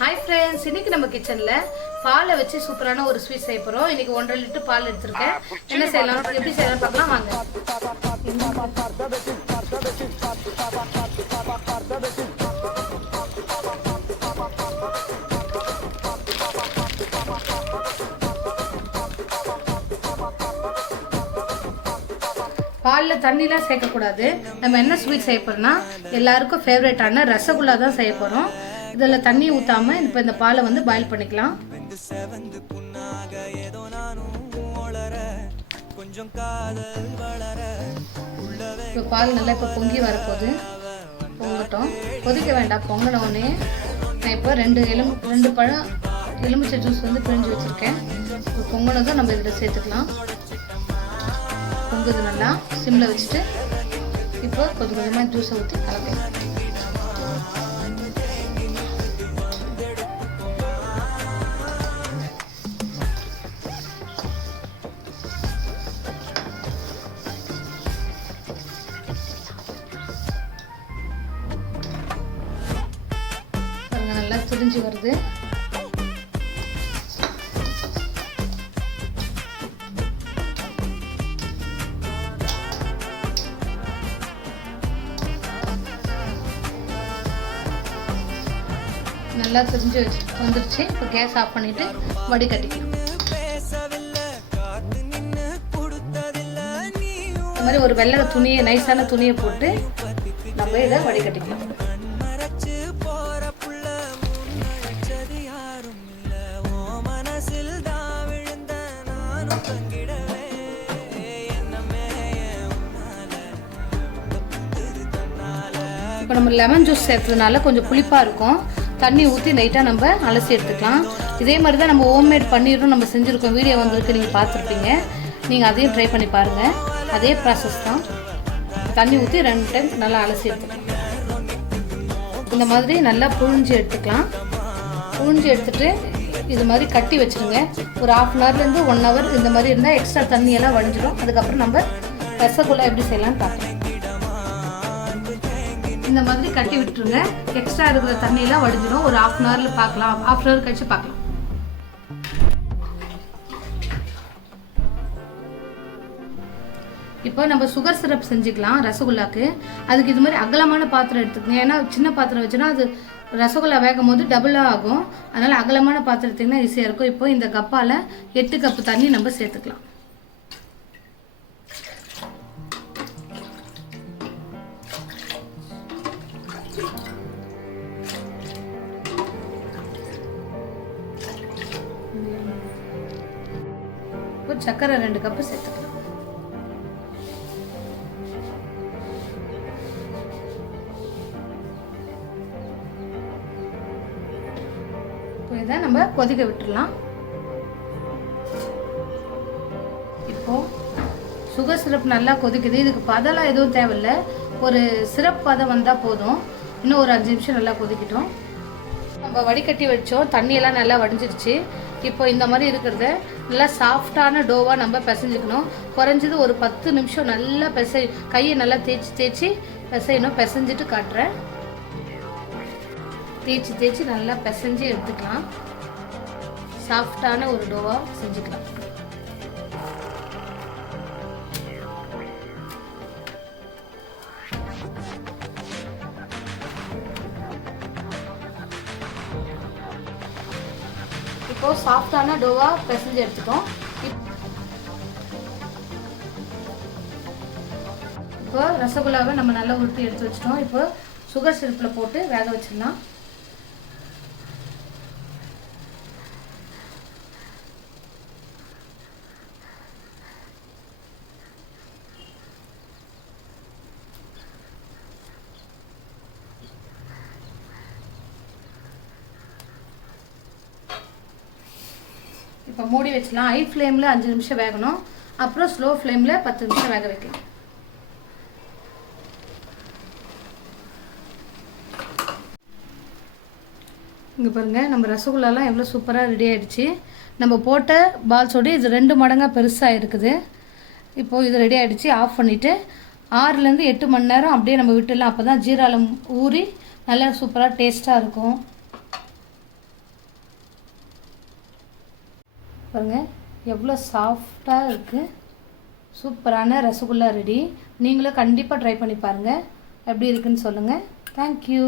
Hi friends, இன்னைக்கு நம்ம கிச்சன்ல பாலை வச்சு சூப்பரான ஒரு ஸ்வீட் செய்ய போறோம். இன்னைக்கு 1.5 லிட்டர் பால் எடுத்துர்க்கேன். என்ன செய்யலாம், எப்படி செய்யலாம் பார்க்கலாம் வாங்க. பால்ல தண்ணிலாம் சேர்க்க கூடாது. நம்ம என்ன ஸ்வீட் செய்ய போறோம்னா எல்லாருக்கும் ஃபேவரட்டான ரசகுல்லா தான் செய்ய போறோம். இதில் தண்ணி ஊற்றாம இப்போ இந்த பாலை வந்து பாயில் பண்ணிக்கலாம். இப்போ பால் நல்லா இப்போ பொங்கி வரப்போகுது. பொங்கட்டும், கொதிக்க வேண்டாம். பொங்கின உடனே நான் இப்போ ரெண்டு பழம் எலுமிச்சை ஜூஸ் வந்து பிழிஞ்சு வச்சுருக்கேன். இப்போ பொங்கினதும் நம்ம இதில் சேர்த்துக்கலாம். பொங்குது நல்லா, சிம்மில் வச்சுட்டு இப்போ கொஞ்சம் கொஞ்சமாக ஜூஸை ஊற்றி கலக்கலாம். நல்லா திரிஞ்சு வருது. நல்லா திரிஞ்சு வந்துருச்சு. இப்போ கேஸ் ஆஃப் பண்ணிட்டு வடிகட்டிக்கலாம். இந்த மாதிரி ஒரு வெள்ளை துணியை, நைஸான துணியை போட்டு நம்ம இதை வடிகட்டிக்கலாம். இப்போ நம்ம லெமன் ஜூஸ் சேர்த்ததுனால கொஞ்சம் புளிப்பாக இருக்கும். தண்ணி ஊற்றி லைட்டாக நம்ம அலசி எடுத்துக்கலாம். இதே மாதிரி தான் நம்ம ஹோம்மேட் பன்னீரும் நம்ம செஞ்சுருக்கோம். வீடியோ வந்துருக்கு, நீங்கள் பார்த்துருப்பீங்க. நீங்கள் அதையும் ட்ரை பண்ணி பாருங்கள். அதே ப்ராசஸ் தான். தண்ணி ஊற்றி 2 டைம் நல்லா அலசி எடுத்துக்கலாம். இந்த மாதிரி நல்லா புழிஞ்சு எடுத்துக்கலாம். புழிஞ்சு எடுத்துகிட்டு இது மாதிரி கட்டி வச்சுருங்க. ஒரு 1/2 ஹவர்லேருந்து 1 ஹவர் இந்த மாதிரி இருந்தால் எக்ஸ்ட்ரா தண்ணியெல்லாம் வடிஞ்சிடும். அதுக்கப்புறம் நம்ம ரசகுல்லா எப்படி செய்யலாம்னு பார்க்கலாம். இந்த மாதிரி கட்டி விட்டுருங்க. எக்ஸ்ட்ரா இருக்கிற தண்ணியெல்லாம் வடிஞ்சிடும். ஒரு 1/2 ஹவரில் பார்க்கலாம். 1/2 ஹவர் கழிச்சு பார்க்கலாம். இப்போ நம்ம சுகர் சிரப் செஞ்சுக்கலாம் ரசகுல்லாக்கு. அதுக்கு இது மாதிரி அகலமான பாத்திரம் எடுத்துக்கங்க. ஏன்னா சின்ன பாத்திரம் வச்சுன்னா அது ரசகுல்லா வேகும் போது டபுளாக ஆகும். அதனால் அகலமான பாத்திரம் எடுத்திங்கன்னா ஈஸியாக இருக்கும். இப்போ இந்த கப்பால் 8 கப்பு தண்ணி நம்ம சேர்த்துக்கலாம். இப்போ சர்க்கரை 2 கப்பு சேர்த்துக்கலாம். இப்போ இதை நம்ம கொதிக்க விட்டுடலாம். இப்போ சுகர் சிரப் நல்லா கொதிக்குது. இதுக்கு பதெல்லாம் எதுவும் தேவையில்லை. ஒரு சிரப் பதம் வந்தால் போதும். இன்னும் ஒரு 5 நிமிஷம் நல்லா கொதிக்கிட்டோம். நம்ம வடிகட்டி வச்சோம். தண்ணியெல்லாம் நல்லா வடிஞ்சிருச்சு. இப்போ இந்த மாதிரி இருக்கிறத நல்லா சாஃப்டான டோவாக நம்ம பிசைஞ்சுக்கணும். குறைஞ்சது ஒரு 10 நிமிஷம் நல்லா கையை நல்லா தேய்ச்சி பிசையணும். பிசைஞ்சிட்டு காட்டுறேன். தேய்ச்சி நல்லா பிசைஞ்சு எடுத்துக்கலாம். சாஃப்டான ஒரு டோவாக செஞ்சுக்கலாம். இப்போ சாஃப்டான டோவா பிசைஞ்சு எடுத்துட்டோம். இப்போ ரசகுல்லாவை நம்ம நல்லா உருட்டி எடுத்து வச்சிட்டோம். இப்போ சுகர் சிரப்பில் போட்டு வேக வச்சிடலாம். இப்போ மூடி வச்சலாம். ஹை ஃப்ளேமில் 5 நிமிஷம் வேகணும். அப்புறம் ஸ்லோ ஃப்ளேமில் 10 நிமிஷம் வேக வைக்கணும். இங்கே பாருங்கள், நம்ம ரசகுல்லாலாம் எவ்வளோ சூப்பராக ரெடி ஆகிடுச்சு. நம்ம போட்ட பால்ஸோடு இது 2 மடங்காக பெருசாக இருக்குது. இப்போது இது ரெடி ஆகிடுச்சு. ஆஃப் பண்ணிவிட்டு 6லேருந்து 8 மணி நேரம் அப்படியே நம்ம விட்டுடலாம். அப்போ தான் ஜீராவில் ஊறி நல்லா சூப்பராக டேஸ்ட்டாக இருக்கும். பாருங்கள் எவ்வளோ சாஃப்டாக இருக்குது. சூப்பரான ரசகுல்லா ரெடி. நீங்களும் கண்டிப்பாக ட்ரை பண்ணி பாருங்கள். எப்படி இருக்குன்னு சொல்லுங்கள். தேங்க்யூ.